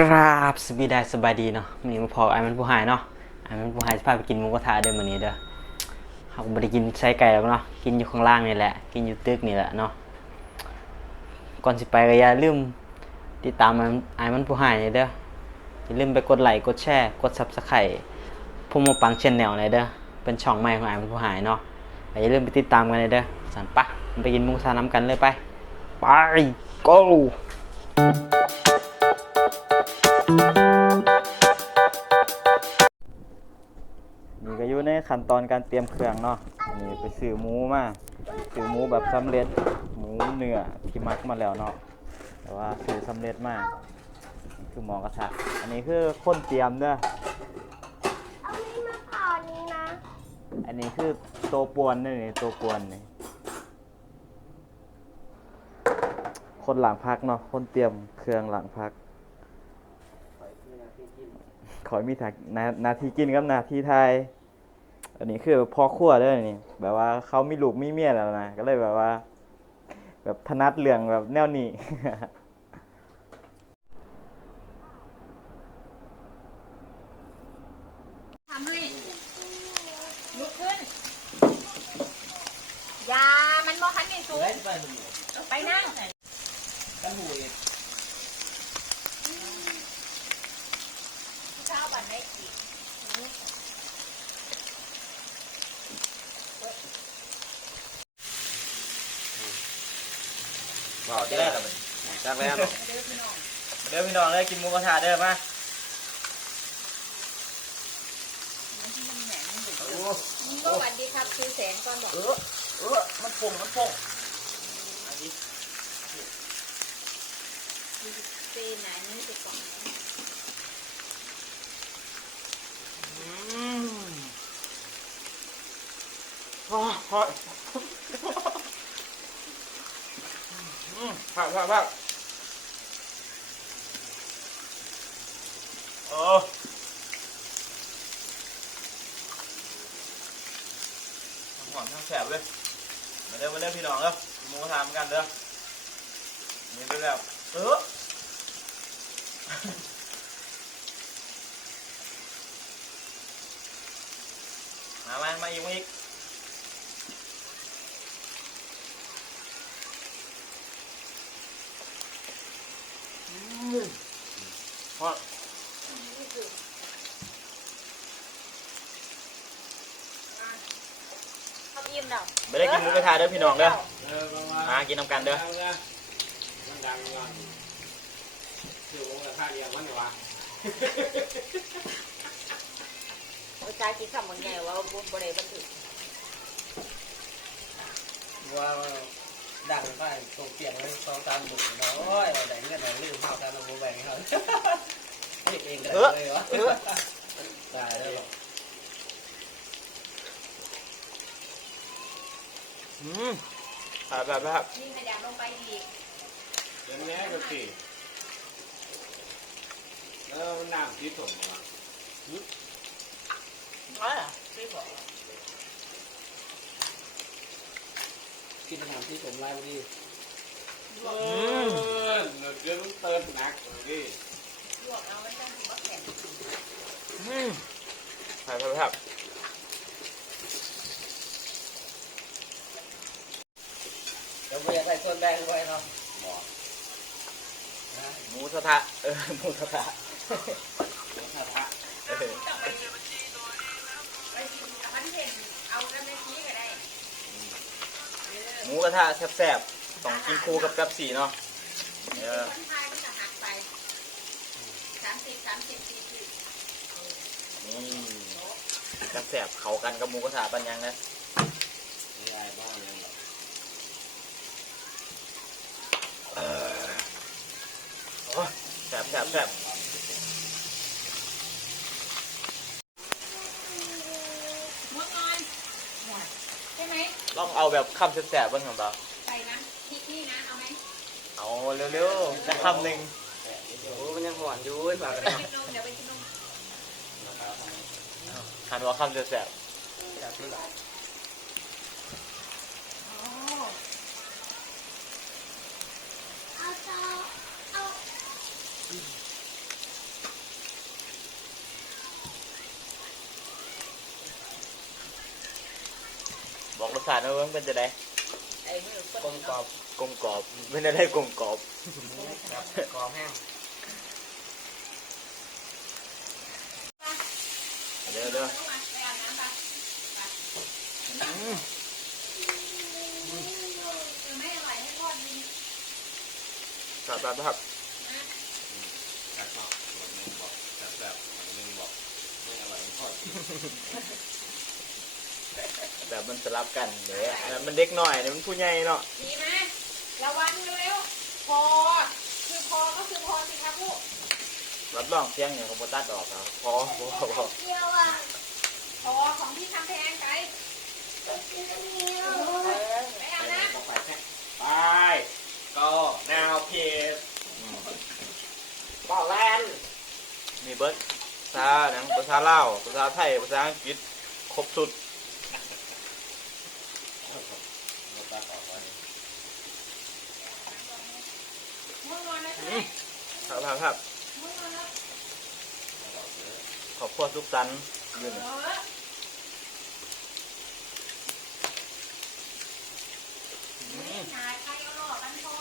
กราบสบีได้สบายดีเนาะมีมาพอไอ้มันผู้หายเนาะไอ้มันผู้หายจะพาไปกินหมูกระทะเด้อมื้อนี้เด้อเขาก็บ่ได้กินไส้ไก่หรอกเนาะกินอยู่ข้างล่างนี่แหละ กินอยู่ตึกนี่แหละเนาะก่อนสิไปก็อย่าลืมติดตามไอ้มันผู้หายนี่เด้ออย่าลืมไปกดไลค์กดแชร์กด Subscribe ผู้มปัง Channel นี่เด้อเป็นช่องใหม่ของไอ้มันผู้หายเนาะแล้วอย่าลืมไปติดตามกันเลยเด้อสันปะไปกินหมูกระทะน้ำกันเลยไปไป go นี่ก็อยู่ในขั้นตอนการเตรียมเครื่องเนาะอันนี้ไปซื้อหมูมาซื้อหมูแบบสำเร็จหมูเนื้อที่มักมาแล้วเนาะแต่ว่าซื้อสำเร็จมาคือหมอกระทะอันนี้คือคนเตรียมเด้อเอานี่มาผ่านี้นะอันนี้คือตัวปวนนี่นี่ตัวปวนนี่คนหลังพักเนาะคนเตรียมเครื่องหลังพัก ขอมีถักนานาทีกินกับนาทีไทย อันนี้คือพอครัวเด้อนี่แบบว่าเขามีลูกมีเมียแล้วนะก็เลยแบบว่า แบบถนัดเรื่องแบบแนวนี้ทำให้ลุกขึ้นอยามันบ่คันนี่สูงไปนั่งเช้าบัน ได้อีกบอกได้แล้วจักแล้วเด้อพี่น้องเด้อพี่น้องเลยกินหมูกระทะเด้อมามึงก็สวัสดีครับคือแสงก่อนบอก เออเออมันพงมันพงอันนี้ตีไหนนี่จะก่อน อืม พอพอผักพักพักโอ้ทั้งหวานทั้งแสบเลยมาเด้อมาเด้อพี่น้องเด้อมูกระทะเหมือนกันเด้อนี่เป็นแบบเออ มามามาอีกมาอีกอืมพอเขายิ้มเราไม่ได้กินหมูกระทะเด้อพี่น้องเด้อมากินน้ำกันเด้อมันดังก่อนคือวงกระทะเรียงมันเหรอวะ โอ้ยใจคิดคำเหมือนไงว่าบุญบริบันทึกว่าดังไปตรงเปียกไว้สองสามบุ๋เนาะโอ้ยแบ่งเงินแบ่งลืมข้ากันเราแบ่งเขาเรียเองกันเลยวะตายแล้วหรออืมแบบแบบแบบยิ่งขยับลงไปอีกเดี๋ยวนี้ก็สิแล้วน้ำที่ส่งมา อ๋อพี่บอกกินน้ำที่ส่งไล่มาดิเออเดี๋ยวมันเติร์นหนักดิลวกเอามันจะถือว่าแข็งอืมแบบแบบแบบเดี๋ยวไม่อยากได้ส่วนแบ่งด้วยเนาะหมูสะทะเออหมูสะทะกระทะ เออ มูกระทะแซ่บๆต้องกินคู่กับแป๊บซี่เนาะเออคนไทยมันจะหักไปสามสิบสามสิบสี่สิบนี่แซ่บๆเข้ากันกับหมูกระทะปันยังนะอะไรบ้างเนี่ยโอ้ยแซ่บแซ่บแซ่บ มดนอน ใช่ไหมลองเอาแบบคำแซ่บๆบ้างของเราใส่น้ำพริกนี่นะเอาไหมเอาเร็วๆสักคำหนึ่งโอ้มันยังหวานอยู่ฝากเดี๋ยวไปกินนมเดี๋ยวไปกินนมหันว่าคำแซ่บจับที่หลัง อ๋อ เอาเตาเอา บอกรส ชาตินะว่ามันเป็นจะได้ไอ้มือกลมกรอบกลมกรอบเป็นจะได้กลมกรอบครับกรอบแห้งเดี๋ยวเดี๋ยวไปอาบน้ำปะคือไม่อร่อยให้ทอดดีครับครับครับจัดเนาะวันนึงบอกจัดแบบวันนึงบอกไม่อร่อยไม่ทอดแบบ มันสลับกันเดี๋ยวอันนั้นมันเด็กหน่อยเนี่ยมันผู้ใหญ่เนาะดีไหมระวังเร็วๆพอ คือพอก็คือพอสิครับลูกรับรองเสียงอย่างของโบตัดออกครับพอพอพอเดียวอะพอของพี่ทำแพงไปกินเดียวไปอาบน้ก็ไปแค่ไปก็นาวเพจบอกแลนมีเบิร์ดภาษาหนังภาษาลาวภาษาไทยภาษาอังกฤษครบสุด เราตัดออกไปำมึงนอนนะ อืม ครับครับครับมึงนอนแล้วขอบคุณทุกสันต์อยู่เอนี่อนี่หาใครเอาหลอกกันพอ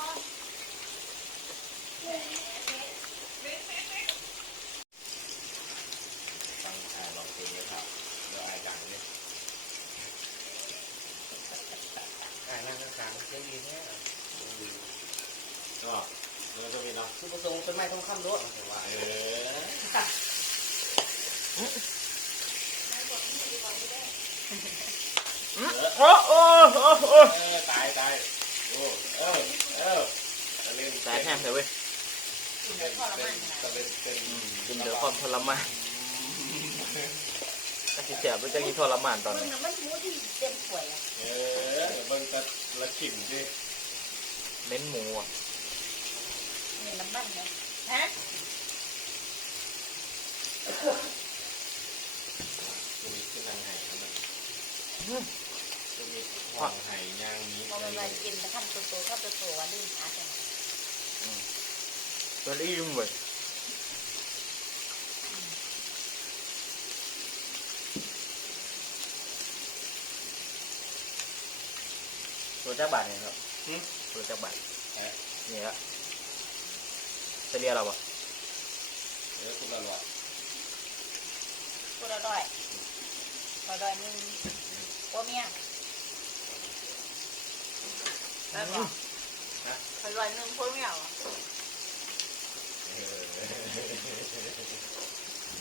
ตั้งอ่าลองเพลงนี้ครับเดี๋ยวอายดังเนี่ยอ่านั่งกลางๆเสียงดีแท้ก็ เราจะมีเนาะคือประสงค์เป็นไม้ทองคำด้วยว่าเออโอ้โอ้โอ้โอ้ตายตายโอ้เออเออตะเล่นสายแทมเลยเว้ยเดี๋ยวทอดละมันตะเล่นเป็นกินเดี๋ยวความทรมานก็สิแสบด้วยจังนี้ทรมานตอนนี้มันหมูที่เต็มถ้วยอะเออเบิ่งต่ละขิมดิเน้นหมูอะ นี่น้ำมันเนี่ยฮะจะมีขึ้นนางไห่นะมันจะมีห่องไห่ย่างนี้พอมันมากินแล้วทำตัวโตๆก็ตัวโตๆว่าลื่นขาจังมันอิ่มเว้ยตัวจักบาทเนี่ยครับตัวจักบาทนี่ละจะ เรียกเราปะเออคุณละหลอดตัวละร้อยตัวละร้อยหนึงโอ้เมียแล้วก็ตัวละร้อยหนึงโอ้เมียเหรอเออ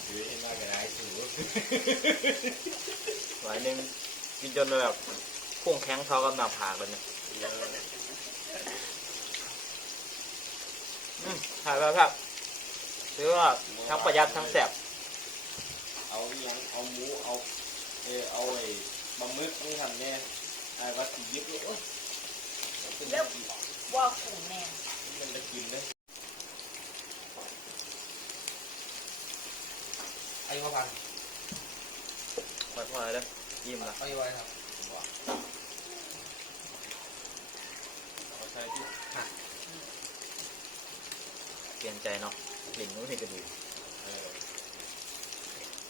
ถือให้มากระไรถือหลายหนึ่งกินจนแบบพุ่งแข้งเท้ากับหน้าผากเลยเนี่ย อืมถ่ายไปครับถือว่าทั้งประหยัดทั้งแสบเอายังเอาหมูเอาเออเอาไอ้บะมึกต้องทำเนี่ยไอ้วัดยิบเลยโอ้ยเป็นจะกินว่าขุ่นแน่มันจะกินเลยไอ้ข้าวพันมาพอแล้วยิ้มละเอาไว้ครับผมบอกเอาใช้ที่หัก เปลี่ยนใจเนาะหลินนู้นเห็นกระดูกเออ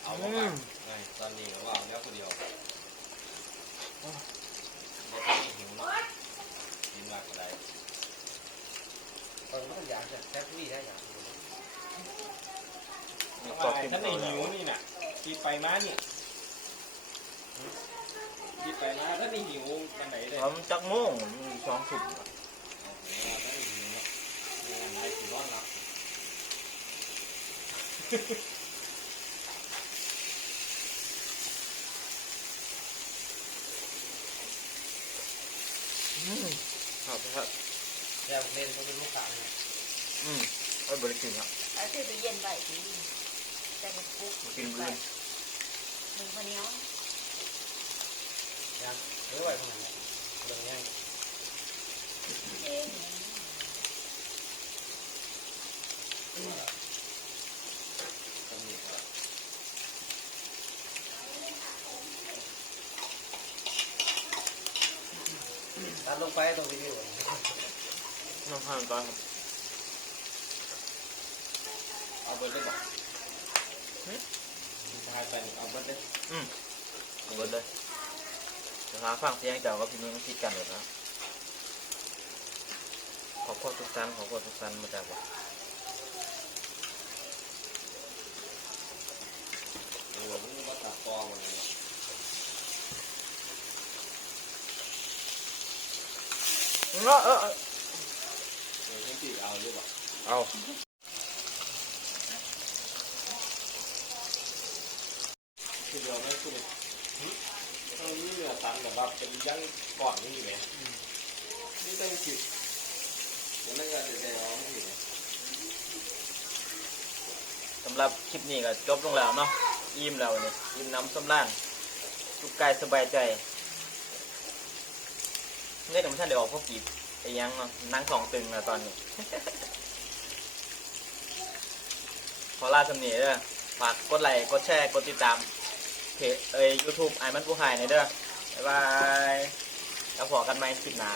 เอามาบ้างไงตอนนี้ก็ว่าเอาเนี้ยคนเดียวไม่ต้องหิวเนาะหิวมากก็ได้ตอนนี้อยากจะแซ่บวี่ได้อยากมีกรอบขึ้นฉันในเขาแล้หิววนี่น่ะที่ไปมาเนี่ยที่ไปมาถ้าในหิวกันไหนเลยพร้อมจักโม่งมีสองสุด โอ้โหถ้าในหิวเนี่ยนี่งานกี่ร้อนครับ ครับครับแย่เล่นเขาเป็นลูกสาวเนี่ยอืมไอ้บริกินครับเอาซื้อไปเย็นไว้ทีแต่มันปุ๊บมากินบื้นหนึ่งคนเนี้ยยังเออไหวขนาดนี้เรื่องนี้เอ๊ะต้องมีครับตั ดลงไปตรงวิดีโอน้องพันก่อนครับเอาเบิร์ดได้บอกพายไปเอาเบิร์ดได้อืมเอาหมดเลยจะหาฟังเสียงเจ้ากับพี่นุ้ยมันคิดกันเลยนะขอบคุณทุกท่านขอบคุณทุกท่านมาจากว่าโอ้โหมึงมาตัดตอมันเลย เออเออเออเดี๋ยวพี่เอาหรือเปล่าเอาคือเดียวไม่คือเออนี่เหนือตันแบบว่าเป็นยังก่อนนี่อยู่ไหมนี่ต้องคิดยังไม่เกิดเดี๋ยร้องอยู่ไหมสำหรับคลิปนี้ก็จบลงแล้วเนาะอิ่มแล้วเนี่ยอิ่มน้ำสำราญสุขกายสบายใจ เนี่ยแต่ไม่ทันเด้ออกพวกกีบไอ้ยังเนาะนั่งสองตึงอะตอนนี้ ขอลาสำเนียเด้อฝากกดไลค์กดแชร์กดติดตามเพจเอ้ยยูทูบไอ้มันผู้หายในอยเด้อบ๊ายบายแล้วพอกันไหมคลิปหน้า